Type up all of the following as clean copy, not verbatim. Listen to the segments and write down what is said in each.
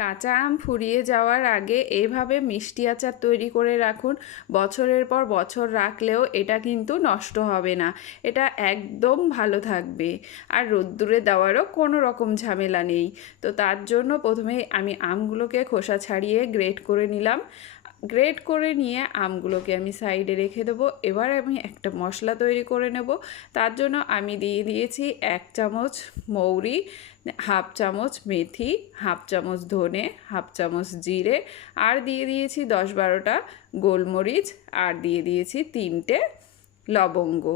কাঁচা আম ফুরিয়ে যাওয়ার আগে এইভাবে মিষ্টি আচার তৈরি করে রাখুন। বছরের পর বছর রাখলেও এটা কিন্তু নষ্ট হবে না, এটা একদম ভালো থাকবে। আর রোদ্দুরে দেওয়ারও কোনো রকম ঝামেলা নেই। তো তার জন্য প্রথমেই আমি আমগুলোকে খোসা ছাড়িয়ে গ্রেট করে নিলাম। গ্রেট করে নিয়ে আমগুলোকে আমি সাইডে রেখে দেবো। এবার আমি একটা মশলা তৈরি করে নেব। তার জন্য আমি দিয়ে দিয়েছি 1 চামচ মৌরি, হাফ চামচ মেথি, হাফ চামচ ধনে, হাফ চামচ জিরে, আর দিয়ে দিয়েছি 10-12টা গোলমরিচ, আর দিয়ে দিয়েছি 3টে লবঙ্গ।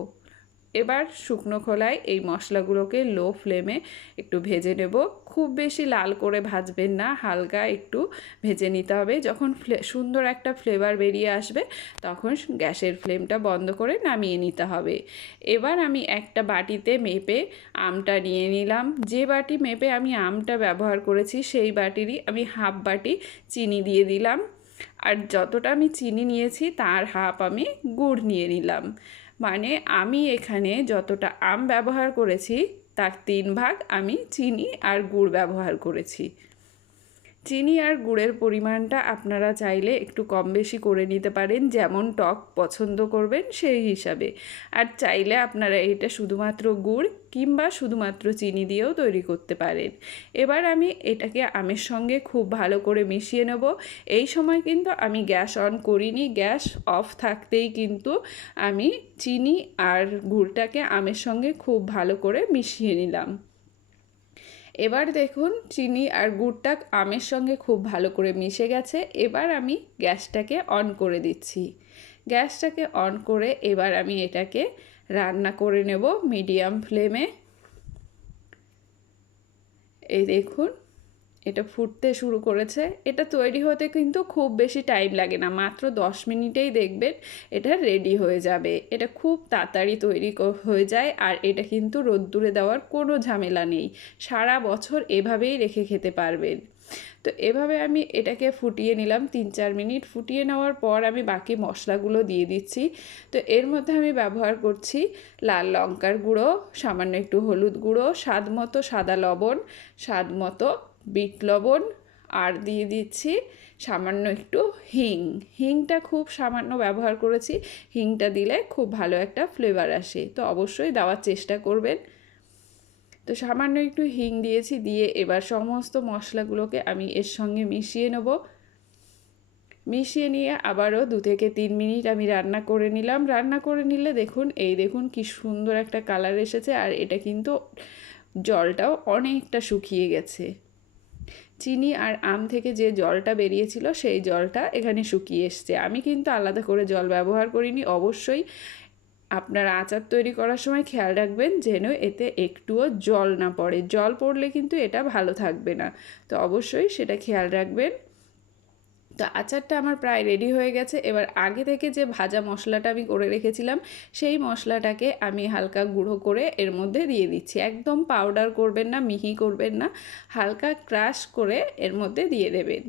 এবার শুকনো খোলায় এই মশলাগুলোকে লো ফ্লেমে একটু ভেজে নেব। খুব বেশি লাল করে ভাজবেন না, হালকা একটু ভেজে নিতে হবে। যখন সুন্দর একটা ফ্লেভার বেরিয়ে আসবে তখন গ্যাসের ফ্লেমটা বন্ধ করে নামিয়ে নিতে হবে। এবার আমি একটা বাটিতে মেপে আমটা নিয়ে নিলাম। যে বাটি মেপে আমি আমটা ব্যবহার করেছি সেই বাটিরই আমি হাফ বাটি চিনি দিয়ে দিলাম। আর যতটা আমি চিনি নিয়েছি তার হাফ আমি গুড় নিয়ে নিলাম। মানে আমি এখানে যতটা আম ব্যবহার করেছি তার 3 ভাগ আমি চিনি আর গুড় ব্যবহার করেছি। চিনি আর গুড়ের পরিমাণটা আপনারা চাইলে একটু কম বেশি করে নিতে পারেন, যেমন টক পছন্দ করবেন সেই হিসাবে। আর চাইলে আপনারা এটা শুধুমাত্র গুড় কিংবা শুধুমাত্র চিনি দিয়েও তৈরি করতে পারেন। এবার আমি এটাকে আমের সঙ্গে খুব ভালো করে মিশিয়ে নেব। এই সময় কিন্তু আমি গ্যাস অন করিনি, গ্যাস অফ থাকতেই কিন্তু আমি চিনি আর গুড়টাকে আমের সঙ্গে খুব ভালো করে মিশিয়ে নিলাম। এবার দেখুন চিনি আর গুড়টা আমের সঙ্গে খুব ভালো করে মিশে গেছে। এবার আমি গ্যাসটাকে অন করে দিচ্ছি। গ্যাসটাকে অন করে এবার আমি এটাকে রান্না করে নেব মিডিয়াম ফ্লেমে। এই দেখুন এটা ফুটতে শুরু করেছে। এটা তৈরি হতে কিন্তু খুব বেশি টাইম লাগে না, মাত্র 10 মিনিটেই দেখবেন এটা রেডি হয়ে যাবে। এটা খুব তাড়াতাড়ি তৈরি হয়ে যায়। আর এটা কিন্তু রোদ্দুরে দেওয়ার কোনো ঝামেলা নেই, সারা বছর এভাবেই রেখে খেতে পারবেন। তো এভাবে আমি এটাকে ফুটিয়ে নিলাম 3-4 মিনিট। ফুটিয়ে নেওয়ার পর আমি বাকি মশলাগুলো দিয়ে দিচ্ছি। তো এর মধ্যে আমি ব্যবহার করছি লাল লঙ্কার গুঁড়ো, সামান্য একটু হলুদ গুঁড়ো, স্বাদ মতো সাদা লবণ, স্বাদ মতো বিট লবণ, আর দিয়ে দিচ্ছি সামান্য একটু হিং। হিংটা খুব সামান্য ব্যবহার করেছি, হিংটা দিলে খুব ভালো একটা ফ্লেভার আসে, তো অবশ্যই দেওয়ার চেষ্টা করবেন। তো সামান্য একটু হিং দিয়েছি, দিয়ে এবার সমস্ত মশলাগুলোকে আমি এর সঙ্গে মিশিয়ে নেব। মিশিয়ে নিয়ে আবারও 2 থেকে 3 মিনিট আমি রান্না করে নিলাম। রান্না করে নিলে দেখুন এই দেখুন কি সুন্দর একটা কালার এসেছে। আর এটা কিন্তু জলটাও অনেকটা শুকিয়ে গেছে। চিনি আর আম থেকে যে জলটা বেরিয়েছিল সেই জলটা এখানে শুকিয়ে এসছে। আমি কিন্তু আলাদা করে জল ব্যবহার করিনি। অবশ্যই আপনারা আচার তৈরি করার সময় খেয়াল রাখবেন যেন এতে একটুও জল না পড়ে, জল পড়লে কিন্তু এটা ভালো থাকবে না। তো অবশ্যই সেটা খেয়াল রাখবেন। তো আচারটা আমার প্রায় রেডি হয়ে গেছে। এবার আগে থেকে যে ভাজা মশলাটা আমি করে রেখেছিলাম সেই মশলাটাকে আমি হালকা গুঁড়ো করে এর মধ্যে দিয়ে দিচ্ছি। একদম পাউডার করবেন না, মিহি করবেন না, হালকা ক্রাশ করে এর মধ্যে দিয়ে দেবেন।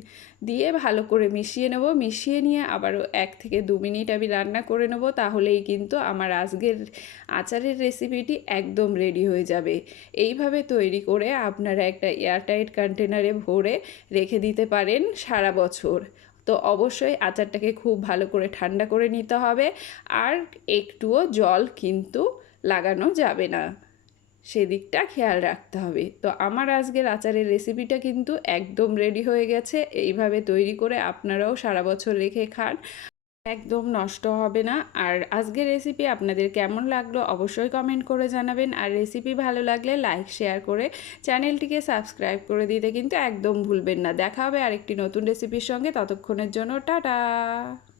দিয়ে ভালো করে মিশিয়ে নেব। মিশিয়ে নিয়ে আবারও 1 থেকে 2 মিনিট আমি রান্না করে নেব। তাহলেই কিন্তু আমার আজকের আচারের রেসিপিটি একদম রেডি হয়ে যাবে। এইভাবে তৈরি করে আপনারা একটা এয়ারটাইট কন্টেনারে ভরে রেখে দিতে পারেন সারা বছর। তো অবশ্যই আচারটাকে খুব ভালো করে ঠান্ডা করে নিতে হবে। আর একটুও জল কিন্তু লাগানো যাবে না, সেদিকটা খেয়াল রাখতে হবে। তো আমার আজকের আচারের রেসিপিটা কিন্তু একদম রেডি হয়ে গেছে। এইভাবে তৈরি করে আপনারাও সারা বছর রেখে খান, একদম নষ্ট হবে না। আর আজকের রেসিপি আপনাদের কেমন লাগলো অবশ্যই কমেন্ট করে জানাবেন। আর রেসিপি ভালো লাগলে লাইক শেয়ার করে চ্যানেলটিকে সাবস্ক্রাইব করে দিতে কিন্তু একদম ভুলবেন না। দেখা হবে আরেকটি নতুন রেসিপির সঙ্গে, ততক্ষণের জন্য টাটা।